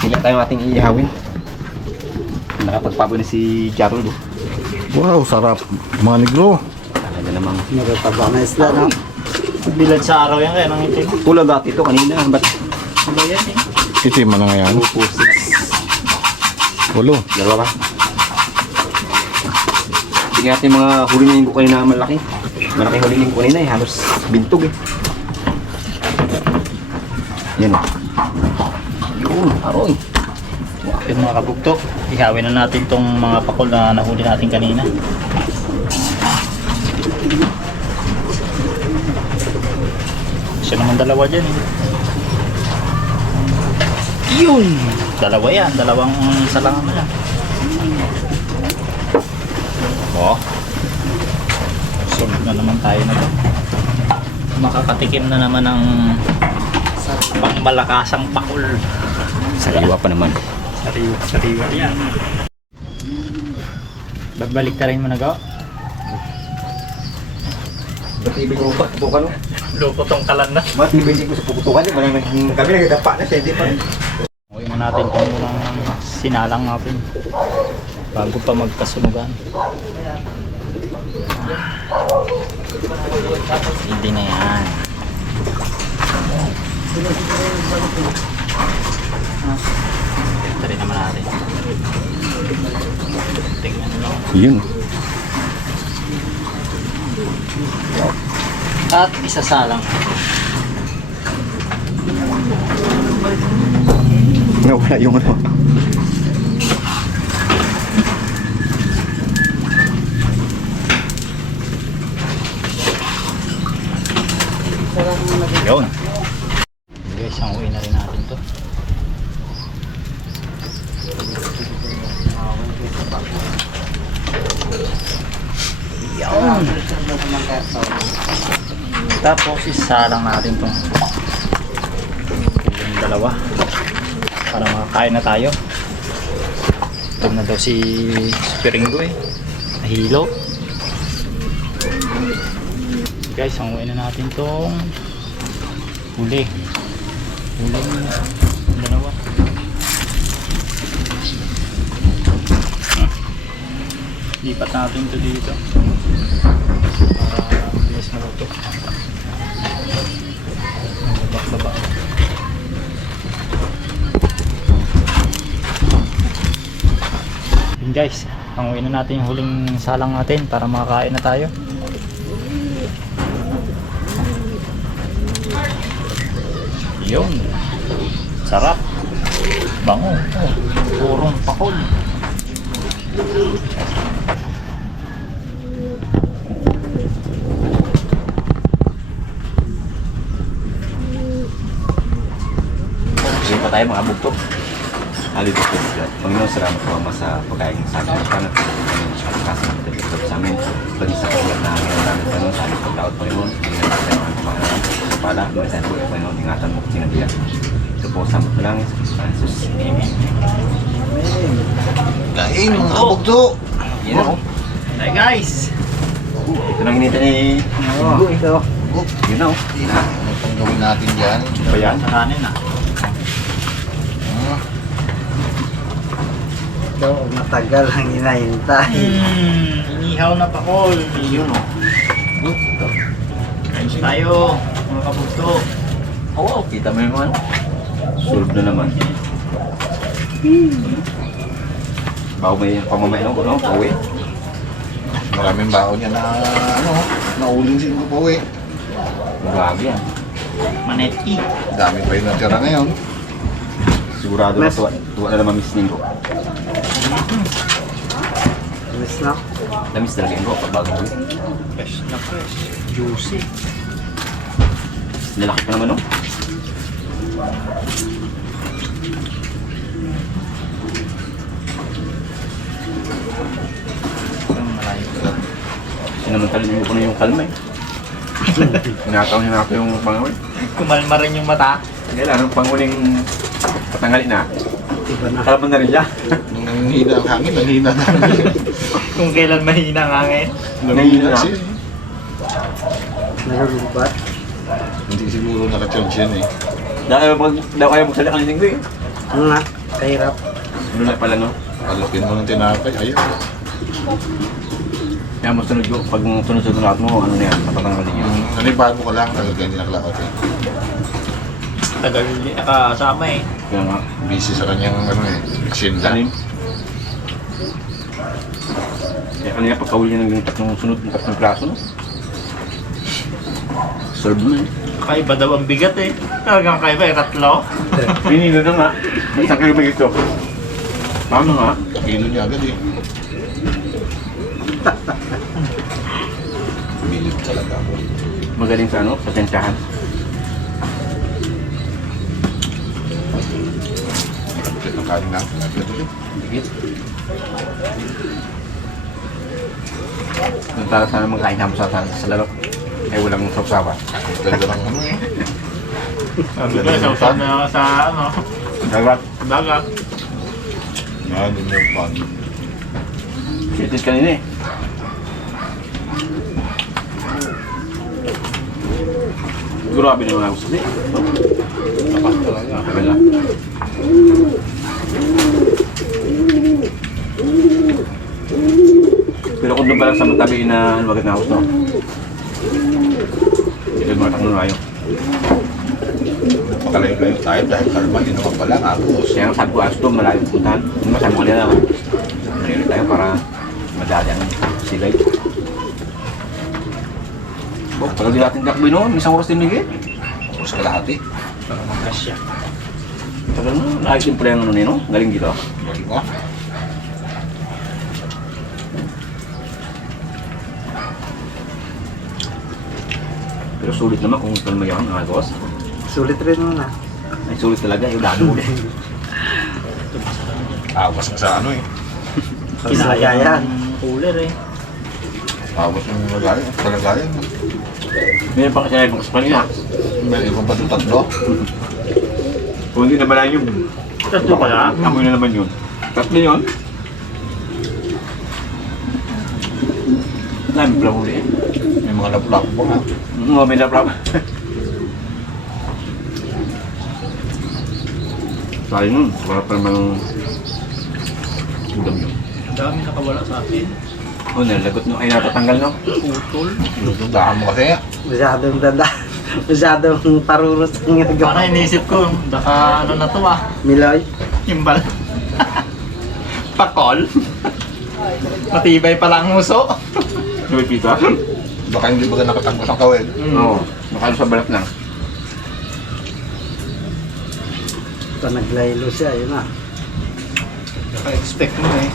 Hila tayong ating iihawin. Nakapagpabo na si Jarol. Wow, sarap. Mga negro. Talaga namang Nagtataba na isla, no? Bilad sa araw yan kaya nang itim. pula dati ito kanina. Ba't Ano yan eh? Itim na nga yan. 2, 4, 6. Ulo. Dalawa ba? Tingnan natin yung mga huli na yung kanina na malaki. Malaking huli yung kanina eh. Halos bintog eh. Yan o. Yun, aroy. Yung mga kabugto, ihawin na natin tong mga pakol na nahuli natin kanina. Siya naman dalawa dyan eh. Yun! Dalawa yan, dalawang salangan na yan. Oh. Solve na naman tayo na to. Makakatikim na naman ng pangmalakasang pakol. Sariwa pa naman. Sariwa yan. Babalik ka rin mo na gawa. Ba't ibig ko pa? Pupukan mo? Loko tong kalan na. Ba't ibig ko sa puputukan niya? Maraming kami nagdapa na siya. Hindi pa rin. Uwi mo natin kung murang sinalang natin. Bago pa magkasunugan. Hindi na yan. Ito rin naman natin. Tingnan nyo lang. Yun. At isasalang. Nawala yung ano. Yun. Guys, ang uwi na rin natin to. Yun. Tapos isalang natin tong yung dalawa para makakain na tayo. Ito na daw si Spiringo eh. Nahilo. Guys, ang uwi na natin tong huli. Huli yung dalawa. Lipat natin ito dito para bilis maluto. Baba. Yun guys, ang uwi na natin yung huling salang natin para makakain na tayo. Yun. Sarap. Bango. Oh, purong pakol. Sige pa tayo mga bugto. Halito po sila. Panginoon, salamat po Ama sa pagkain sa amin. Panat po sa kasama natin ito sa amin. Pagin sa pagkain na amin ang namin Panginoon sa aming pagkaot Panginoon. Tingnan natin tayo ang mga pala. Lumisan po Panginoon. Ingatan mo sinabihan. Ito po sa mga lang. Jesus. Amen. Kain mga kabugto. Yan ako. Hey guys! Ito nang hinita ni Igo. Ito. Yun na o. Ano gawin natin dyan? Ano ba yan? Sa kanin ah. Ito, matagal ang hinahintay. Inihaw na pakol. Yun o. Kain tayo, mga kabugto. Oh, wow. Kita mo yung ano. Solve na naman. Bago may pamamain ako, no? Pauwi. Maraming baon niya na nauling si Ingo po eh. Grabe yan. Maneti. Dami pa yung natira ngayon. Sigurado na tuwa na naman miss Ningo. Miss na. Lamis talaga Ningo pag bago uwi. Fresh na fresh. Juicy. Lalaki pa naman, no? Sinamantala ko na yung kalma eh. Tinataw niya na ako yung pangulit. Kumalma rin yung mata. Kailan, ang panguling patanggalin na. Iba na. Kalaban na rin siya. Nung hina ang hangin, nanghina na ang hangin. Kung kailan mahina ang hangin. Nahihina na. Kasi, Nalulubat. hindi siguro naka-charge yan eh. Daw kayo magsalita ng linggo eh. Ano na? Kahirap. Ano na pala no? Alupin mo ng tinapay, ayaw. Kaya mo sunod ko, pag sunod-sunod lahat mo, ano na yan, matatanggal din yun. Nanibago ko lang, talagang hindi nakalakot eh. Tagal nakasama eh. Kaya nga, Busy sa kanyang ano eh, sinda. salim. Kaya kanina pagkahuli niya ng tatlong plaso, no? Solve na eh. Kaiba daw ang bigat eh. Talagang kaiba eh, tatlo. Pinilo na nga. May isang kilo ba ito? Tama nga. Kilo niya agad eh. Bilib talaga ako. Magaling sa ano, sa tensyahan. Kapit ng kanin na. Kapit ulit. Dikit. Nagtala sana magkain kami sa laro. Eh, walang sapsawa. Ganda ng ano eh. Sabi ko, sausaw na sa ano, Dagat. dagat. Yan, yun yung fun. Sitit kanina eh. Grabe naman ako sa di. Tapas talaga. Wala. Pero kung doon pa lang sa matabi na ano, wagad na house, no? Hindi mo natakno na kayo. Pakalayo-layo tayo dahil kalma, yun naman pala, agos. Kaya ang sabi ko, Aston, malayo puntahan. Hindi mo, sabi mo kanina, nangyari tayo para madali ang silay. Oh, pag di natin takboy noon, isang oras din higit. Tapos kalahati. Para mag-cash siya. Tagal na, nakikita pala yung ano nino, galing dito. Galing mo. Pero sulit naman kung kalmay ang agos. Sulit rin mo na. Ay, sulit talaga, yung dado ulit. Awas na sa ano eh. Kinagayan. Cooler eh. Awas ng lagayan. Palagayan. Meron pa kasi ibang sa kanila. May ibang pa doon tatlo. Kung hindi naman lang yung Tatlo pala. amoy na naman yun. Tatlo yun. Dami pala huli eh. May mga lapu-lapu pa nga. May laplap. Sayang nun, wala pa naman ulam yun. Dami nakawala sa atin. Oh, nalagot nung ay natatanggal no? Putol. Lutudahan mo kasi. Masyadong danda. Masyadong paruros ang ginagawa. Parang inisip ko, baka ano na to ah. Miloy. Yung bal. Pakol. Matibay pala ang muso. May pita? Baka hindi ba nakatangos ang kawin. Oo, nakalo sa balat lang. Ito naglaylo siya, yun na. Naka-expect mo eh.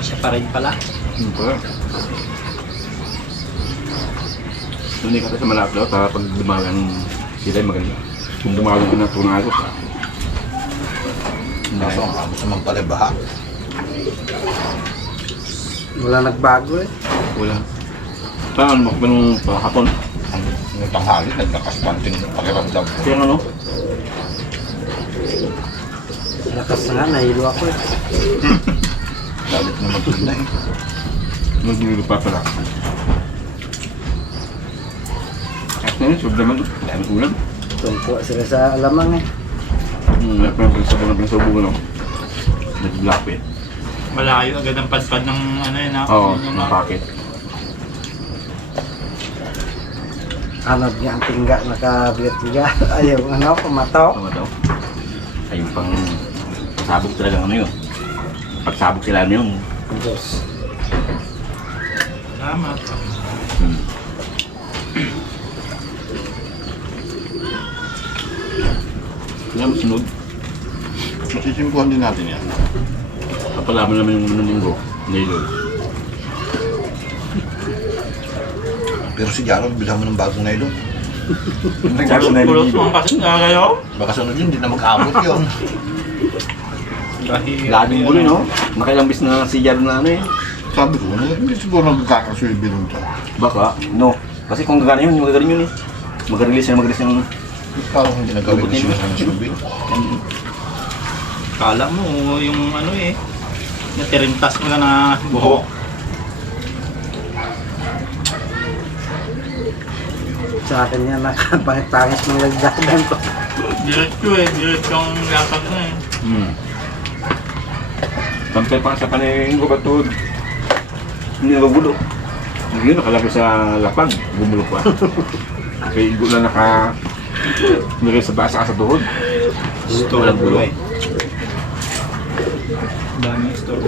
Siya pa rin pala. Hindi ka sa malapit daw, pag dumagan sila maganda. Kung dumagan ka na tunang agos. Kaso ang agos naman pala baha. Wala nagbago eh. Wala. Saan mo ba nung hapon? Nung tanghali, nagkakaspanting pakiramdam ko. Kaya ano? Lakas na nga, nahilo ako eh. Galit naman sila eh. Nagdulo pa pala. At ngayon, sob naman. Dami ulam. Tungko sila sa alamang eh. May pinagsabugan no? Naglapit. Malayo agad ang padpad ng ano yun ah. Oo, Yung ng packet. Hanod niya ang tingga, nakabigat-biga. Ayaw, ano, pumataw. Tama daw. Ayun pang pasabog talaga ano yun. Pagsabog sila ano yun. Diyos. Salamat. Kaya masunod. Masisimpuhan din natin yan. Kapalaman naman yung unang linggo. Ngayon. Pero si Jaro, bilhan mo ng bagong nylon. Pulot mo ang kasi nga kayo. Baka sunod yun, hindi na mag-abot yun. Dahil Laging gulo no? Nakailang bis na si Jaro na ano eh. Sabi ko, hindi siguro nagkakaswibi nun to. Baka, no. Kasi kung gagana yun, magaling yun eh. Mag-release ng Parang hindi nagawin siya ng swibi. kala mo yung ano eh. Natirintas mo na buhok. Sa akin yan, nakapangit-pangit ng lagdagan ko. Diretso eh. Diretso ang lakad na eh. Sampay pa sa paningin ko batod. Hindi nagugulo. Hindi nakalagay sa lapag. Gumulo pa. Kaya igo na nilagay sa basa sa tuhod. Store Walang gulo eh. Daming store.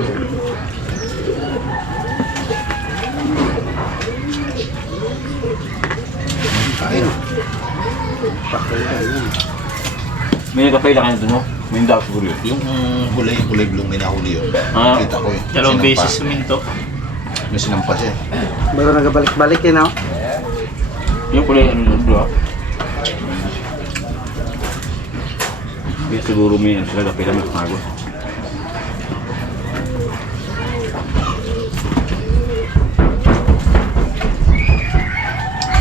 Kain. Pakailan yan. May nagkapay lang kayo doon, no? May hindi ako siguro yun. Yung kulay blue may nahuli yun. Ah. Kita ko eh. Dalawang Sinampa. beses suminto. May sinampa siya. Bago nagabalik-balik yun, no? Yung kulay ano yung blue ah. Kaya siguro may ano sila kapay lang may kumagos.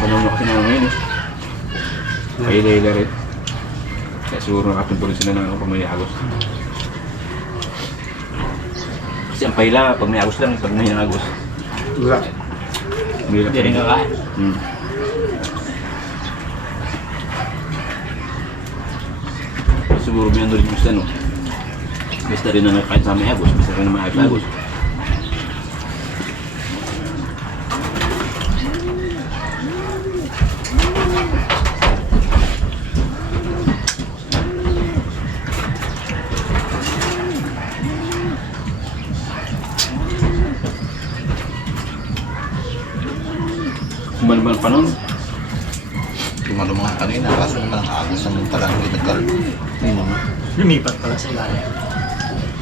Panahon na kasi na ngayon eh. Kaila-ila rin. Kaya siguro nakapunto rin sila ng pag may agos. Kasi ang paila, pag may agos lang, pag may agos. Wala. Hindi rin kakain. Siguro may ano rin yung no? Basta rin na kahit sa may agos, basta rin na may agos. Kumalman pa nun. Tumalo mga kanina. Kaso naman ang agos ng talang nagkal. Lumipat pala sa ilalim.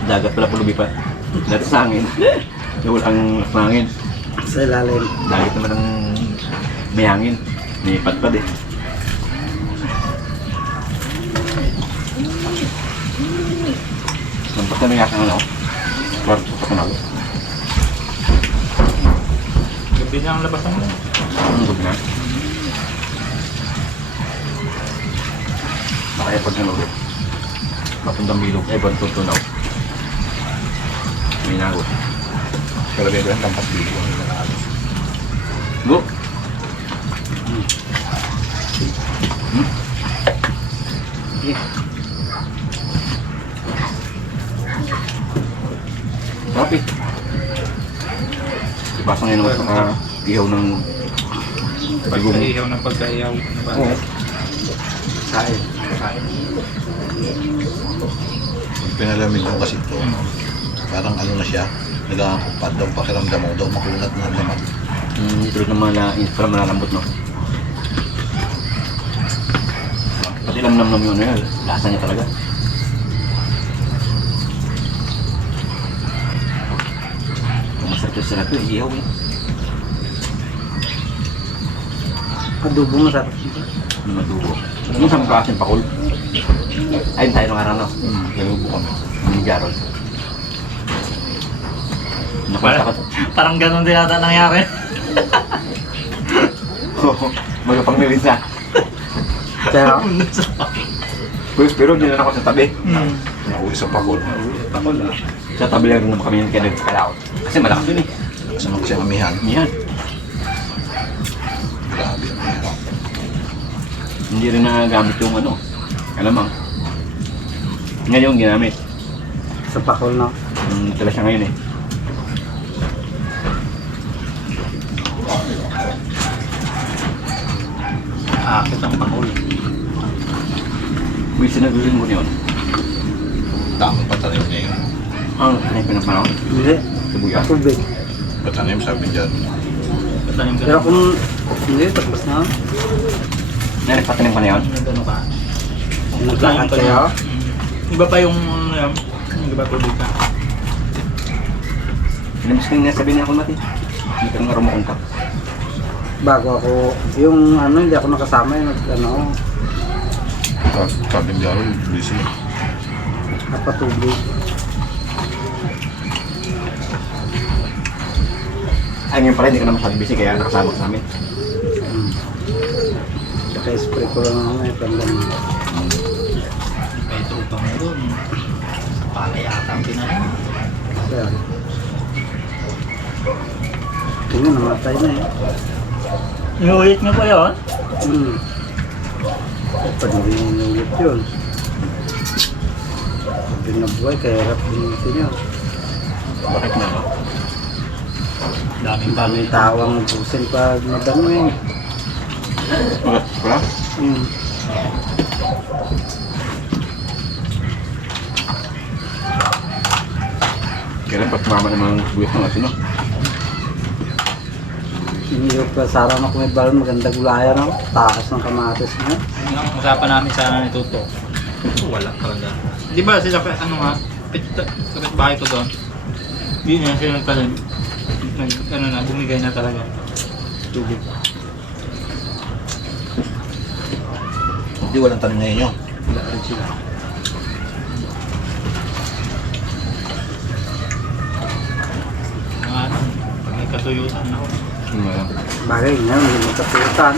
Dagat pala po lumipat. Dati sa hangin. Nawal ang hangin. Sa ilalim. Dagat naman ang may hangin. Lumipat pa din. Lampas na nangyakang ano. Parang sa panalo. Gabi na ang labasan mo. Ang good na. Naka-airport na ulit. Mapuntang bilog. Airport tutunaw. May nagos. Pero bebe ang tampas dito. Go! Rapid. Ipasa ngayon naman sa ihaw ng bagong. Pagkaihaw ng pagkaihaw. Oo. Kain. Pinalamig ko kasi ito. Parang ano na siya. Nagkakapad daw pakiramdam mo daw makunat na naman. Ito rin naman na pala malalambot, no? Pati lamnam yun, ano yun. Lasa niya talaga. Kung masarap yung sarap yun, ihaw yun. Adobo masarap. Yung madugo. Yung sa mga klaseng pakul. Ayun tayo nung araw, no? Nalubo kami. Yung jarol. Nakunta ka. Parang ganun din ata nangyari. Magapang nilisa. Kaya, Pero hindi na ako sa tabi. Nauwi sa pakol. Pakul, ah. Sa tabi lang rin naman kami yung kaya nagkalaot. Kasi malakas yun eh. Sanok siya amihan. Yan. Grabe ang amihan. Hindi rin nagagamit yung ano. Alamang. Ngayon ginamit. sa pakol, no? Tala siya ngayon eh. Akit ang pakul. May sinagusin mo yun. Tamang patanim niya yun. Ano na yung pinapanaw? Hindi. Sibuyas. Tubig. Patanim sabi dyan. Patanim ka. Pero kung hindi, tapos na. Nagpatanim pa na yun? Nagano ka? Naglakad kayo. Iba pa yung ano yan. Iba tubig ka. Pinamis ko yung nasabi niya ako mati. Hindi ka nang rumukong ka. Bago ako, yung ano, hindi ako nakasama yung ano, Sabi niya rin, busy. napatubig. Ay, ngayon pala hindi ka na masyadong busy kaya nakasama ka sa amin. Saka spray ko lang ako yung pandan. Kahit upang mo doon. Pala yata ang pinahin. Kaya, tingnan, namatay na eh. Inuhit niyo pa yun? Pag ninulit yun. Pag binabuhay, kaya harap binitin yun. Bakit na? Daming Ang daming tawang busin pag madamo eh. Wala? Kailan pa tumama naman ang buwis ng asin, no? Iniyok ka sarang ako may balon, maganda gulaya no? Takas ng kamatis mo. Yung ang usapan namin sana ni Tuto. Wala talaga. Di ba sila ano nga, kapit bahay ko doon. Hindi na sila nagtanim. Ano na, bumigay na talaga. Tubig. Hindi walang tanim ngayon yun. Wala rin sila. Mga ano, pag may katuyutan ako. Bagay na, hindi mo kaputan.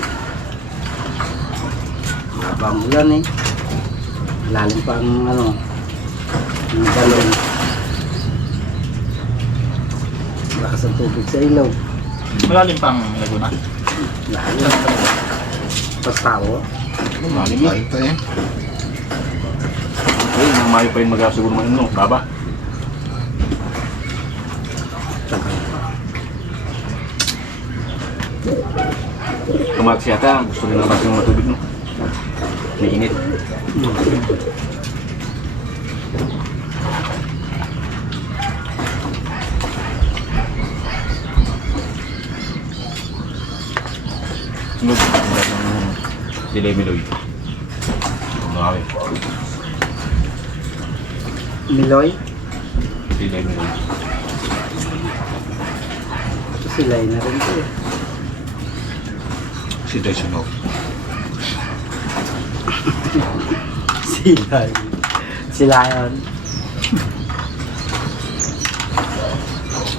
Habang ulan eh. Lalim pa ang ano, ang balon. Lakas ang tubig sa ilaw. Malalim pang Laguna. Lalim. Pastawo. Malim na. Lain pa eh. Ay, nang mayo pa yun siguro naman no, baba. Tagal pa. Tumakas yata, gusto rin naman yung matubig, no? May init. Sunod, sunod ng sila Miloy. Marami. Miloy. Sila Miloy. Ito silay na rin ito eh. Si Day Sunog. Silay. Sila yun.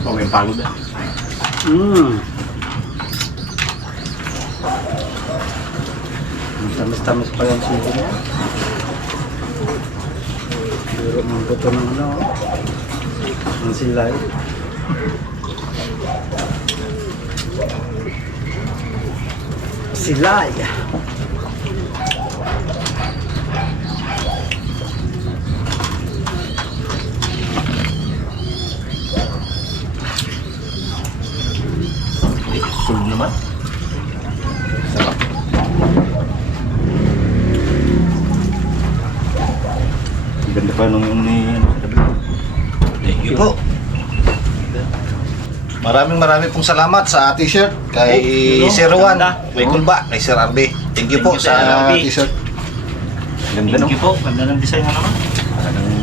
Oh, may pagod na. Ang tamis-tamis pa yung sili niya. Biro ng buto ng ano. Ang silay. Silay. Sulog naman. Sarap. Ang ganda pa nung yung ni... Thank you po. Maraming pong salamat sa t-shirt kay Oh, Sir Juan, ganda. kay Kulba, kay Sir Arbe. Thank you Thank po you, Sir sa Arbe. t-shirt. Ganda, no? Thank you po. Ganda ng design na naman. Talagang